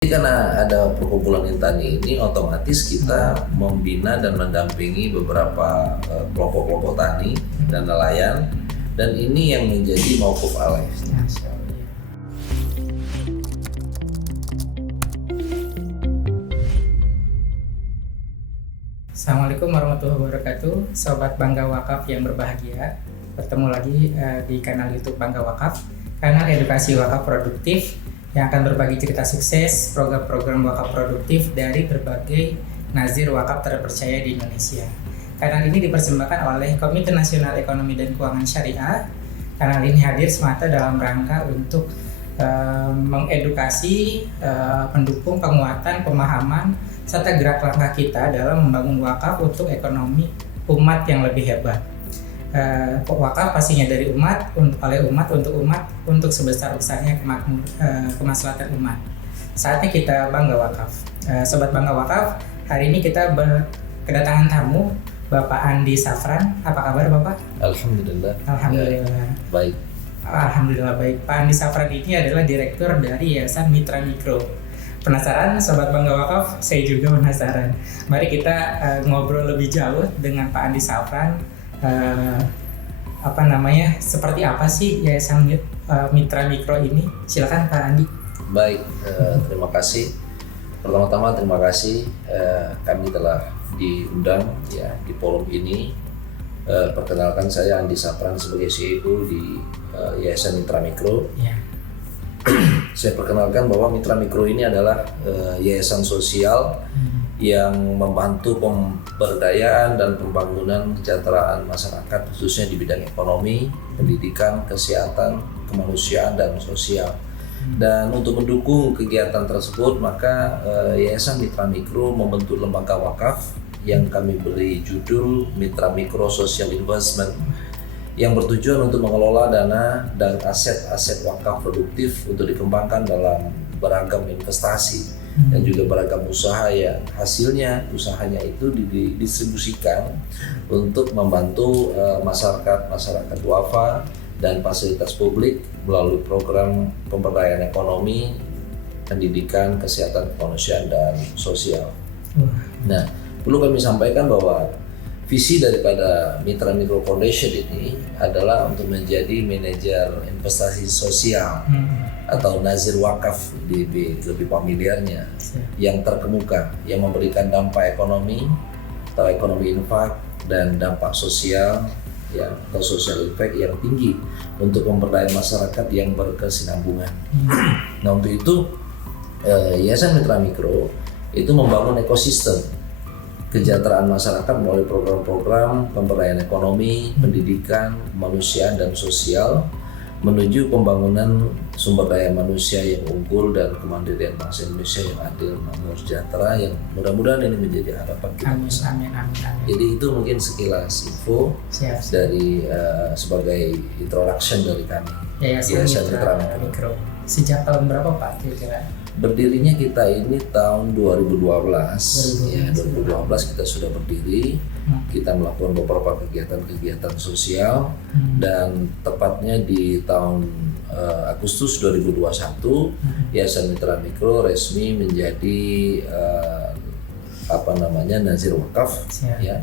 Karena ada perkumpulan Intani ini, otomatis kita membina dan mendampingi beberapa kelompok-kelompok tani dan nelayan, dan ini yang menjadi mauquf alaih. Assalamualaikum warahmatullahi wabarakatuh, Sobat Bangga Wakaf yang berbahagia. Bertemu lagi di kanal YouTube Bangga Wakaf, kanal edukasi wakaf produktif yang akan berbagi cerita sukses, program-program wakaf produktif dari berbagai nazir wakaf terpercaya di Indonesia. Kanal ini dipersembahkan oleh Komite Nasional Ekonomi dan Keuangan Syariah. Kanal ini hadir semata dalam rangka untuk mengedukasi, mendukung penguatan, pemahaman, serta gerak langkah kita dalam membangun wakaf untuk ekonomi umat yang lebih hebat. Wakaf pastinya dari umat, oleh umat, untuk sebesar-besarnya kemaslahatan umat. Saatnya kita bangga wakaf. Sobat Bangga Wakaf, hari ini kita kedatangan tamu, Bapak Andi Safran. Apa kabar Bapak? Alhamdulillah. Alhamdulillah. Baik. Alhamdulillah baik. Pak Andi Safran ini adalah Direktur dari Yayasan Mitra Mikro. Penasaran Sobat Bangga Wakaf? Saya juga penasaran. Mari kita ngobrol lebih jauh dengan Pak Andi Safran. Seperti apa sih Yayasan Mitra Mikro ini? Silakan Pak Andi. Baik, terima kasih. Pertama-tama terima kasih kami telah diundang ya di forum ini. Perkenalkan, saya Andi Safran sebagai CEO di Yayasan Mitra Mikro. Ya. Saya perkenalkan bahwa Mitra Mikro ini adalah yayasan sosial yang membantu pemberdayaan dan pembangunan kesejahteraan masyarakat, khususnya di bidang ekonomi, pendidikan, kesehatan, kemanusiaan, dan sosial. Dan untuk mendukung kegiatan tersebut, maka Yayasan Mitra Mikro membentuk lembaga wakaf yang kami beri judul Mitra Mikro Social Investment, yang bertujuan untuk mengelola dana dan aset-aset wakaf produktif untuk dikembangkan dalam beragam investasi dan juga beragam usaha yang hasilnya usahanya itu didistribusikan untuk membantu masyarakat duafa dan fasilitas publik melalui program pemberdayaan ekonomi, pendidikan, kesehatan, kemanusiaan, dan sosial. Nah, perlu kami sampaikan bahwa visi daripada Mitra Mikro Foundation ini adalah untuk menjadi manajer investasi sosial atau nazir wakaf, lebih familiarnya, yang terkemuka, yang memberikan dampak ekonomi atau ekonomi infak dan dampak sosial ya, atau social impact yang tinggi untuk pemberdayaan masyarakat yang berkesinambungan. Nah, untuk itu Yayasan Mitra Mikro itu membangun ekosistem kesejahteraan masyarakat melalui program-program pemberdayaan ekonomi, pendidikan, kemanusiaan, dan sosial menuju pembangunan sumber daya manusia yang unggul dan kemandirian bangsa Indonesia yang adil, makmur, sejahtera, yang mudah-mudahan ini menjadi harapan kita. Amin. Jadi itu mungkin sekilas info dari sebagai introduction dari kami. Yayasan Mitra Mikro. Sejak tahun berapa Pak kira-kira? Berdirinya kita ini tahun 2012. Ya, 2012 kita sudah berdiri. Kita melakukan beberapa kegiatan sosial dan tepatnya di tahun Agustus 2021 Yayasan Mitra Mikro resmi menjadi nazir wakaf ya,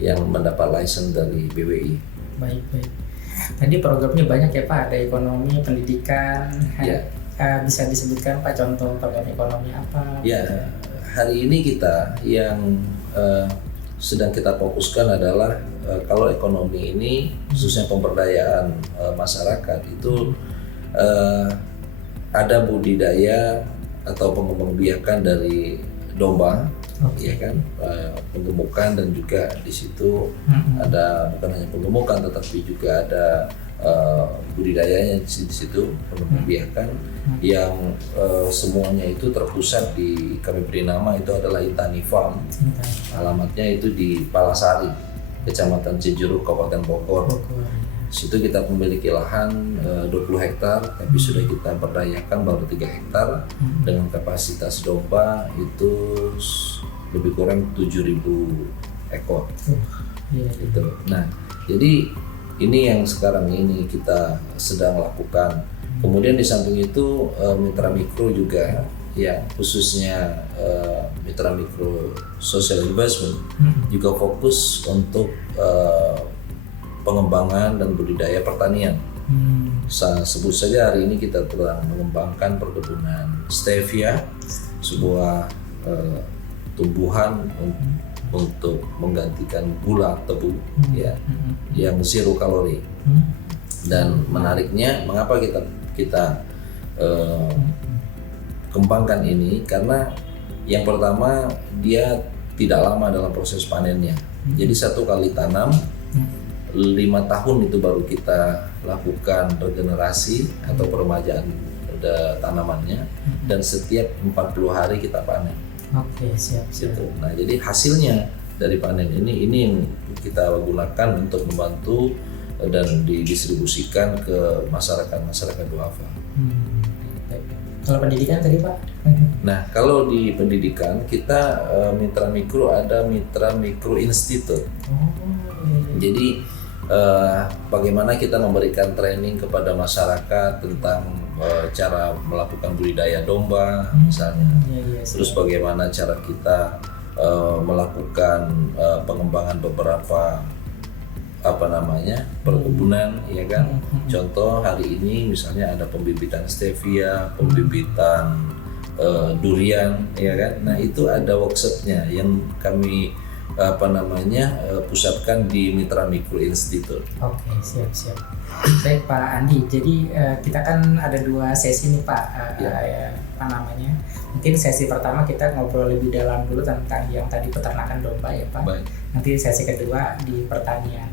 yang mendapat license dari BWI. Baik. Tadi programnya banyak ya Pak, ada ekonomi, pendidikan. Ya. Bisa disebutkan Pak contoh program ekonomi apa? Ya, hari ini kita yang sedang kita fokuskan adalah kalau ekonomi ini khususnya pemberdayaan masyarakat itu ada budidaya atau pengembangbiakan dari domba, ya kan, penggemukan, dan juga di situ ada bukan hanya penggemukan tetapi juga ada budidayanya di situ, pengembangbiakan yang semuanya itu terpusat di, kami beri nama itu adalah Intani Farm. Alamatnya itu di Palasari, Kecamatan Cijeruk, Kabupaten Bogor. Situ kita memiliki lahan 20 hektar, tapi sudah kita berdayakan baru 3 hektar dengan kapasitas domba itu lebih kurang 7.000 ekor. Gitu. Nah, jadi ini yang sekarang ini kita sedang lakukan. Kemudian di samping itu Mitra Mikro juga ya khususnya Mitra Mikro Social Investment juga fokus untuk pengembangan dan budidaya pertanian. Saya sebut saja hari ini kita telah mengembangkan perkebunan stevia, sebuah tumbuhan untuk menggantikan gula tebu ya yang zero kalori. Dan menariknya mengapa kita kembangkan ini, karena yang pertama dia tidak lama dalam proses panennya. Jadi 1 kali tanam 5 tahun itu baru kita lakukan regenerasi atau peremajaan tanamannya, dan setiap 40 hari kita panen. Oke, siap. Gitu. Nah, jadi hasilnya dari panen ini yang kita gunakan untuk membantu dan didistribusikan ke masyarakat duafa. Kalau pendidikan tadi Pak? Nah, kalau di pendidikan kita Mitra Mikro ada Mitra Mikro Institute. Jadi bagaimana kita memberikan training kepada masyarakat tentang cara melakukan budidaya domba misalnya. Terus bagaimana cara kita melakukan pengembangan beberapa perkebunan, ya kan. Contoh hari ini misalnya ada pembibitan stevia, pembibitan durian, ya kan. Nah, itu ada workshopnya yang kami pusatkan di Mitra Mikro Institute. Oke, siap. Baik Pak Andi, jadi kita kan ada 2 sesi nih Pak. Mungkin sesi pertama kita ngobrol lebih dalam dulu tentang yang tadi peternakan domba ya Pak. Baik. Nanti sesi kedua di pertanian.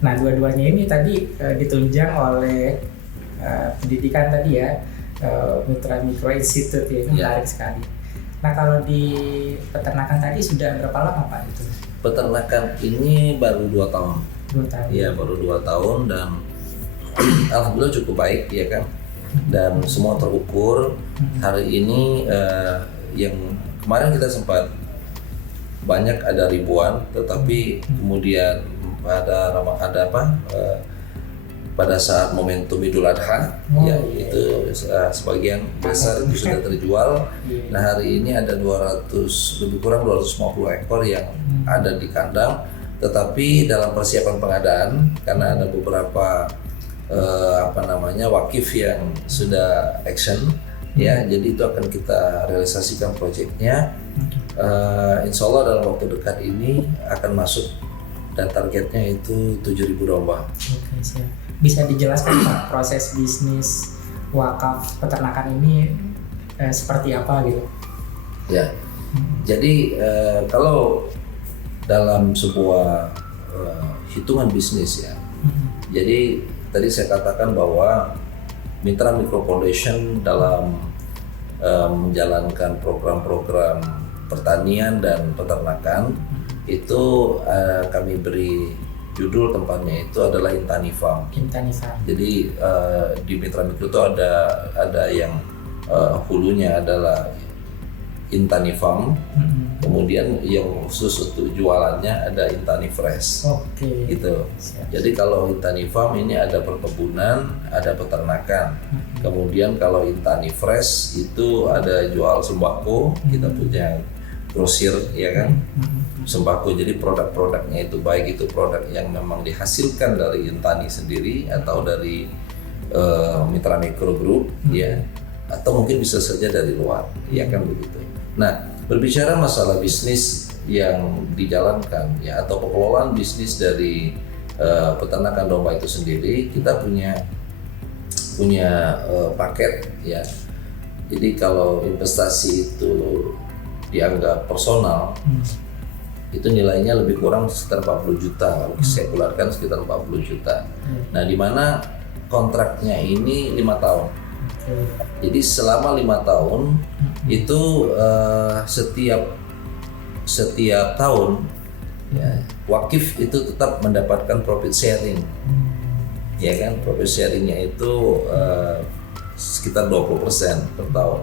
Nah, dua-duanya ini tadi ditunjang oleh pendidikan tadi ya, Mitra Mikro Institute ya, ini menarik sekali. Nah, kalau di peternakan tadi sudah berapa lama Pak itu? Peternakan ini baru 2 tahun. 2 tahun. Iya, baru 2 tahun dan alhamdulillah cukup baik ya kan. Dan semua terukur. Hari ini yang kemarin kita sempat banyak ada ribuan, tetapi kemudian pada saat momentum Idul Adha itu sebagian besar itu sudah terjual. Nah, hari ini ada lebih kurang 250 ekor yang ada di kandang, tetapi dalam persiapan pengadaan karena ada beberapa wakif yang sudah action ya, jadi itu akan kita realisasikan proyeknya. Insya Allah dalam waktu dekat ini akan masuk dan targetnya itu 7.000 domba. Oke, siap. Bisa dijelaskan Pak proses bisnis wakaf peternakan ini seperti apa gitu? Ya, jadi kalau dalam sebuah hitungan bisnis ya, jadi tadi saya katakan bahwa Mitra Mikro Foundation dalam menjalankan program-program pertanian dan peternakan itu kami beri judul tempatnya itu adalah Intani Farm. Jadi di Mitra Mikro itu ada yang hulunya adalah Intani Farm, kemudian yang khusus untuk jualannya ada Intani Fresh. Oke. Gitu. Jadi kalau Intani Farm ini ada perkebunan, ada peternakan. Kemudian kalau Intani Fresh itu ada jual sembako, kita punya grosir ya kan, sembako. Jadi produk-produknya itu baik itu produk yang memang dihasilkan dari Intani sendiri atau dari Mitra Mikro Group ya, atau mungkin bisa saja dari luar ya kan begitu. Nah, berbicara masalah bisnis yang dijalankan ya atau pengelolaan bisnis dari peternakan domba itu sendiri, kita punya paket ya. Jadi kalau investasi itu dianggap personal, itu nilainya lebih kurang sekitar 40 juta, kalau saya keluarkan sekitar 40 juta. Nah, di mana kontraknya ini 5 tahun. Jadi selama 5 tahun itu setiap tahun ya, wakif itu tetap mendapatkan profit sharing, ya kan? Profit sharingnya itu sekitar 20% per tahun.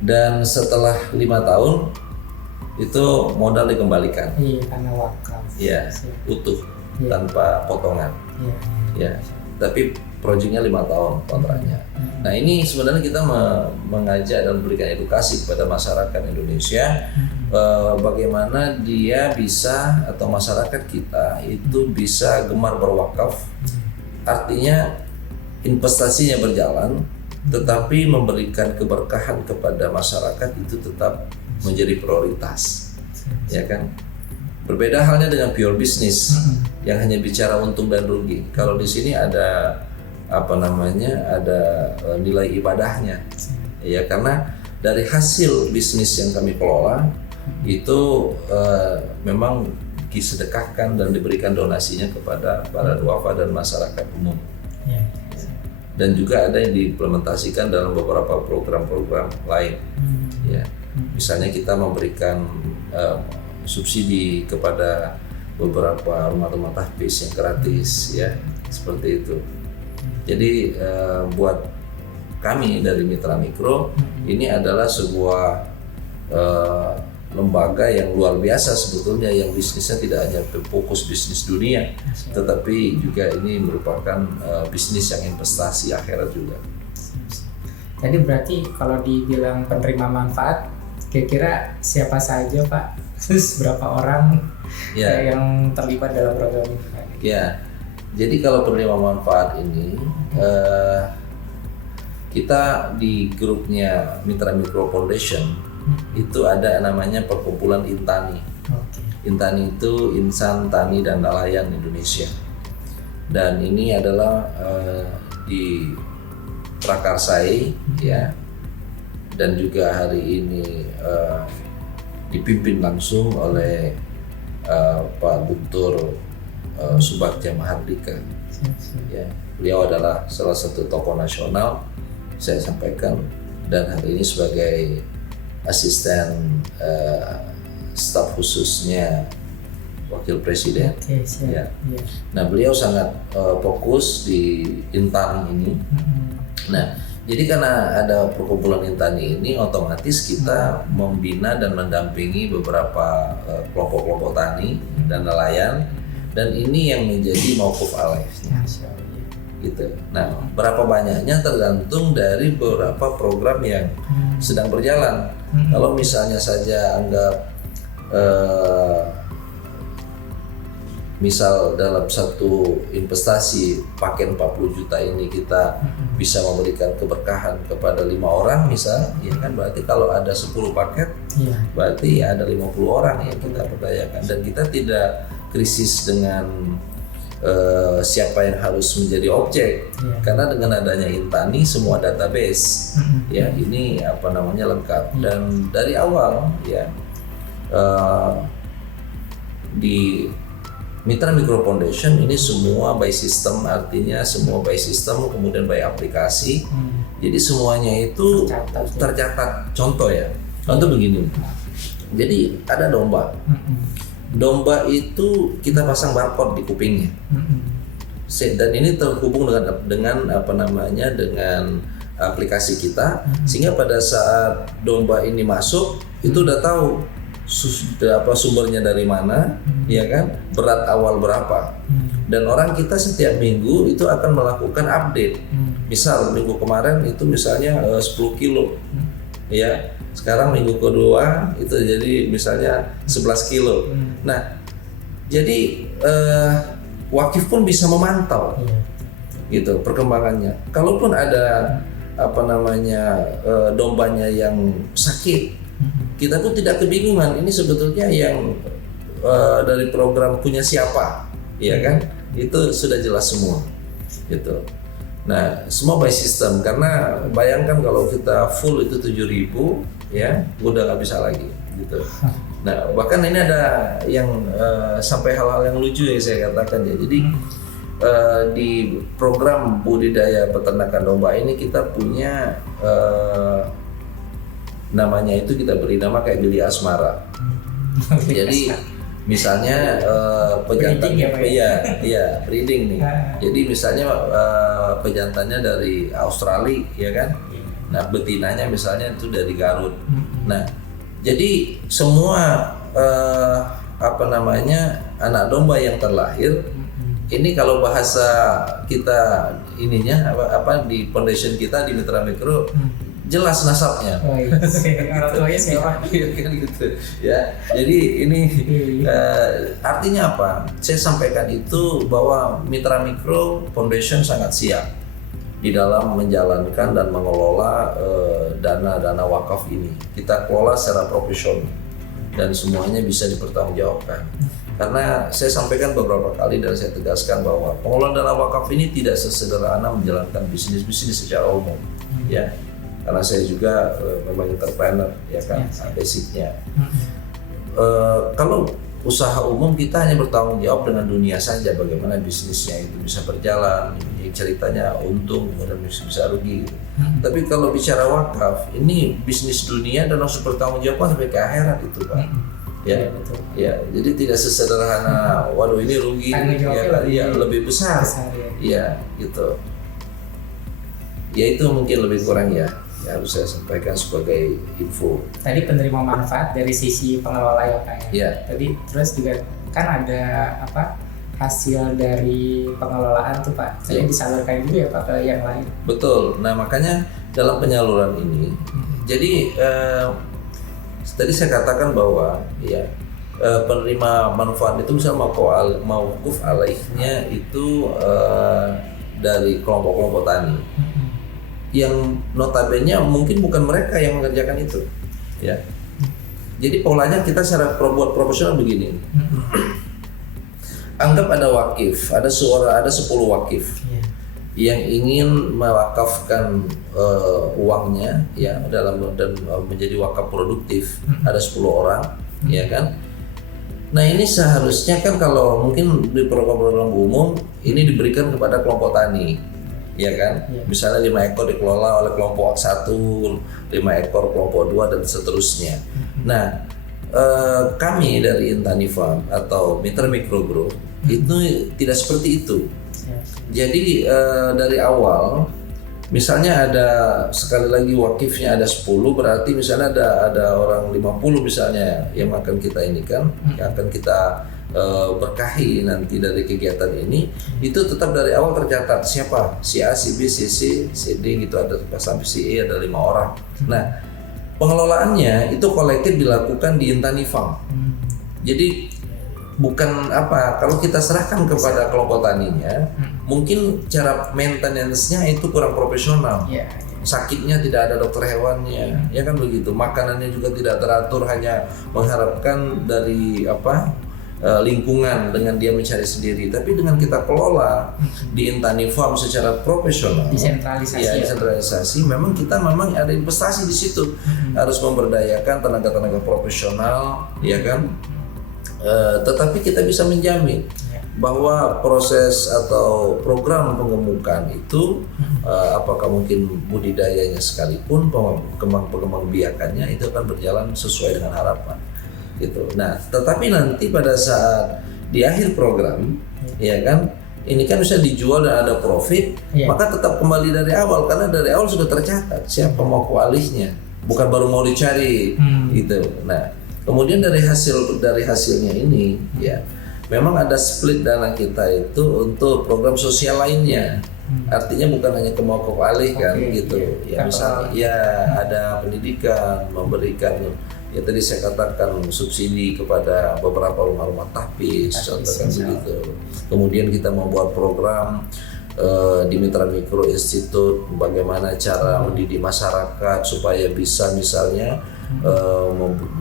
Dan setelah 5 tahun itu modal dikembalikan. Iya, karena wakaf. Ya, utuh tanpa potongan. Ya, tapi proyeknya 5 tahun kontraknya. Nah ini sebenarnya kita mengajak dan memberikan edukasi kepada masyarakat Indonesia bagaimana dia bisa atau masyarakat kita itu bisa gemar berwakaf, artinya investasinya berjalan, tetapi memberikan keberkahan kepada masyarakat itu tetap menjadi prioritas, ya kan? Berbeda halnya dengan pure business yang hanya bicara untung dan rugi. Kalau di sini ada ada nilai ibadahnya, ya, karena dari hasil bisnis yang kami kelola itu memang disedekahkan dan diberikan donasinya kepada para duafa dan masyarakat umum. Dan juga ada yang diimplementasikan dalam beberapa program-program lain. Ya, misalnya kita memberikan subsidi kepada beberapa rumah-rumah tahfiz yang gratis, ya, seperti itu. Jadi buat kami dari Mitra Mikro ini adalah sebuah lembaga yang luar biasa sebetulnya, yang bisnisnya tidak hanya fokus bisnis dunia, tetapi juga ini merupakan bisnis yang investasi akhirat juga. Jadi berarti kalau dibilang penerima manfaat, kira-kira siapa saja Pak? Terus berapa orang yang terlibat dalam program ini? Ya, jadi kalau penerima manfaat ini kita di grupnya Mitra Mikro Foundation itu ada namanya perkumpulan Intani. Intani itu Insan Tani dan Nelayan Indonesia. Dan ini adalah di Prakarsai, ya, dan juga hari ini dipimpin langsung oleh Pak Guntur Subagja Mahardika. Ya, beliau adalah salah satu tokoh nasional, saya sampaikan, dan hari ini sebagai asisten staf khususnya Wakil Presiden. Ya. Nah, beliau sangat fokus di Intani ini. Nah, jadi karena ada perkumpulan Intani ini, otomatis kita membina dan mendampingi beberapa kelompok-kelompok tani dan nelayan, dan ini yang menjadi mauquf alaihnya. Gitu. Nah, berapa banyaknya tergantung dari beberapa program yang sedang berjalan. Kalau misalnya saja anggap misal dalam satu investasi pakai 40 juta ini kita bisa memberikan keberkahan kepada 5 orang misal, ya kan, berarti kalau ada 10 paket berarti ada 50 orang yang kita berdayakan, dan kita tidak krisis dengan siapa yang harus menjadi objek, karena dengan adanya Intani semua database ya ini lengkap, dan dari awal ya di Mitra Mikro Foundation ini semua by system, artinya semua by system kemudian by aplikasi, jadi semuanya itu tercatat. Contoh begini, jadi ada domba. Domba itu kita pasang barcode di kupingnya, dan ini terhubung dengan aplikasi kita, sehingga pada saat domba ini masuk itu udah tahu sumbernya dari mana, ya kan, berat awal berapa, dan orang kita setiap minggu itu akan melakukan update. Misal minggu kemarin itu misalnya 10 kilo, ya. Sekarang minggu kedua itu jadi misalnya 11 kilo. Nah, jadi wakif pun bisa memantau gitu perkembangannya. Kalaupun ada dombanya yang sakit, kita pun tidak kebingungan. Ini sebetulnya yang dari program punya siapa, ya kan? Itu sudah jelas semua, gitu. Nah, semua by system, karena bayangkan kalau kita full itu 7.000, ya udah nggak bisa lagi, gitu. Nah, bahkan ini ada yang sampai hal-hal yang lucu yang saya katakan ya. Jadi di program budidaya peternakan domba ini kita punya namanya itu kita beri nama kayak Gili Asmara. Jadi misalnya pejantannya, breeding nih. Jadi misalnya pejantannya dari Australia, ya kan. Nah, betinanya misalnya itu dari Garut. Nah, jadi semua anak domba yang terlahir ini kalau bahasa kita ininya apa di foundation kita di Mitra Mikro jelas nasabnya. Oh iya. Orang tuanya siapa? Iya kan gitu ya. Jadi ini artinya apa? Saya sampaikan itu bahwa Mitra Mikro Foundation sangat siap di dalam menjalankan dan mengelola dana-dana wakaf ini. Kita kelola secara profesional dan semuanya bisa dipertanggungjawabkan. Karena saya sampaikan beberapa kali dan saya tegaskan bahwa pengelolaan dana wakaf ini tidak sesederhana menjalankan bisnis-bisnis secara umum, ya. Karena saya juga memang entrepreneur, ya kan, basicnya. Kalau usaha umum kita hanya bertanggung jawab dengan dunia saja, bagaimana bisnisnya itu bisa berjalan, ceritanya untung kemudian bisa rugi. Tapi kalau bicara wakaf, ini bisnis dunia dan harus bertanggung jawab sampai ke akhirat itu, Pak. Ya, betul. Ya, jadi tidak sesederhana, waduh ini rugi, ya lebih besar, ya gitu. Ya itu mungkin lebih kurang ya harus saya sampaikan sebagai info. Tadi penerima manfaat dari sisi pengelola ya Pak ya. Ya. Tadi terus juga kan ada hasil dari pengelolaan tuh Pak. Jadi disalurkan dulu ya Pak ke yang lain. Betul. Nah makanya dalam penyaluran ini, jadi tadi saya katakan bahwa ya penerima manfaat itu misalnya mauquf alaihnya itu dari kelompok-kelompok tani. Yang notabene mungkin bukan mereka yang mengerjakan itu, ya. Jadi polanya kita secara buat profesional begini. Anggap ada wakif, ada 10 wakif yang ingin mewakafkan uangnya, ya, dan menjadi wakaf produktif. Ada 10 orang, ya kan. Nah ini seharusnya kan kalau mungkin di program-program umum ini diberikan kepada kelompok tani. Ya kan, misalnya 5 ekor dikelola oleh kelompok 1, 5 ekor kelompok 2 dan seterusnya. Nah, kami dari Intani Farm atau Mitra Mikro Group itu tidak seperti itu. Jadi dari awal, misalnya ada sekali lagi wakifnya ada 10, berarti misalnya ada orang 50 misalnya yang akan kita inikan, yang akan kita berkahi nanti dari kegiatan ini, itu tetap dari awal tercatat siapa, si A, si B, si C, si D gitu, ada sampai si E ada 5 orang. Nah pengelolaannya itu kolektif dilakukan di Intani Farm. Jadi bukan kalau kita serahkan kepada kelompok taninya, mungkin cara maintenance-nya itu kurang profesional. Sakitnya tidak ada dokter hewannya, ya kan begitu. Makanannya juga tidak teratur, hanya mengharapkan dari lingkungan dengan dia mencari sendiri. Tapi dengan kita kelola di Intani Farm secara profesional, desentralisasi, memang kita ada investasi di situ. Harus memberdayakan tenaga-tenaga profesional, ya kan. Tetapi kita bisa menjamin bahwa proses atau program pengemukan itu apakah mungkin budidayanya sekalipun, pengembang biakannya itu akan berjalan sesuai dengan harapan. Gitu. Nah, tetapi nanti pada saat di akhir program, ya kan, ini kan bisa dijual dan ada profit, maka tetap kembali dari awal karena dari awal sudah tercatat siapa mau koalisinya, bukan baru mau dicari, gitu. Nah, kemudian dari hasilnya ini, ya, memang ada split dana kita itu untuk program sosial lainnya. Artinya bukan hanya ke mauquf alaih kan, gitu. Ya, misalnya, ya ada pendidikan, memberikan. Ya tadi saya katakan subsidi kepada beberapa rumah-rumah tahfiz, contohnya begitu. Kemudian kita membuat program di Mitra Mikro Institute bagaimana cara mendidik masyarakat supaya bisa misalnya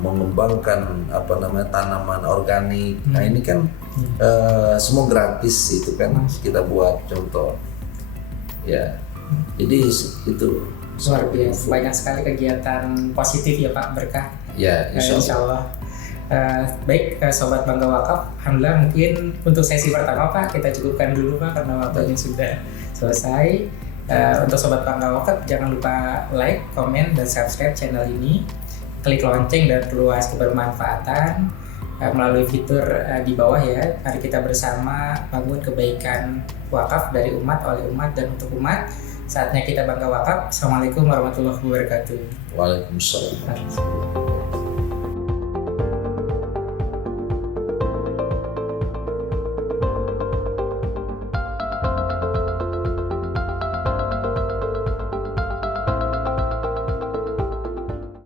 mengembangkan tanaman organik. Nah ini kan semua gratis itu kan kita buat contoh. Ya, jadi itu luar biasa, banyak sekali kegiatan positif ya Pak, berkah. Ya, insya Allah. Baik, Sobat Bangga Wakaf, alhamdulillah mungkin untuk sesi pertama Pak kita cukupkan dulu Pak karena waktunya sudah selesai. Untuk Sobat Bangga Wakaf jangan lupa like, komen, dan subscribe channel ini. Klik lonceng dan luas kebermanfaatan melalui fitur di bawah ya. Mari kita bersama bangun kebaikan wakaf dari umat, oleh umat, dan untuk umat. Saatnya kita bangga wakaf. Assalamualaikum warahmatullahi wabarakatuh. Waalaikumsalam.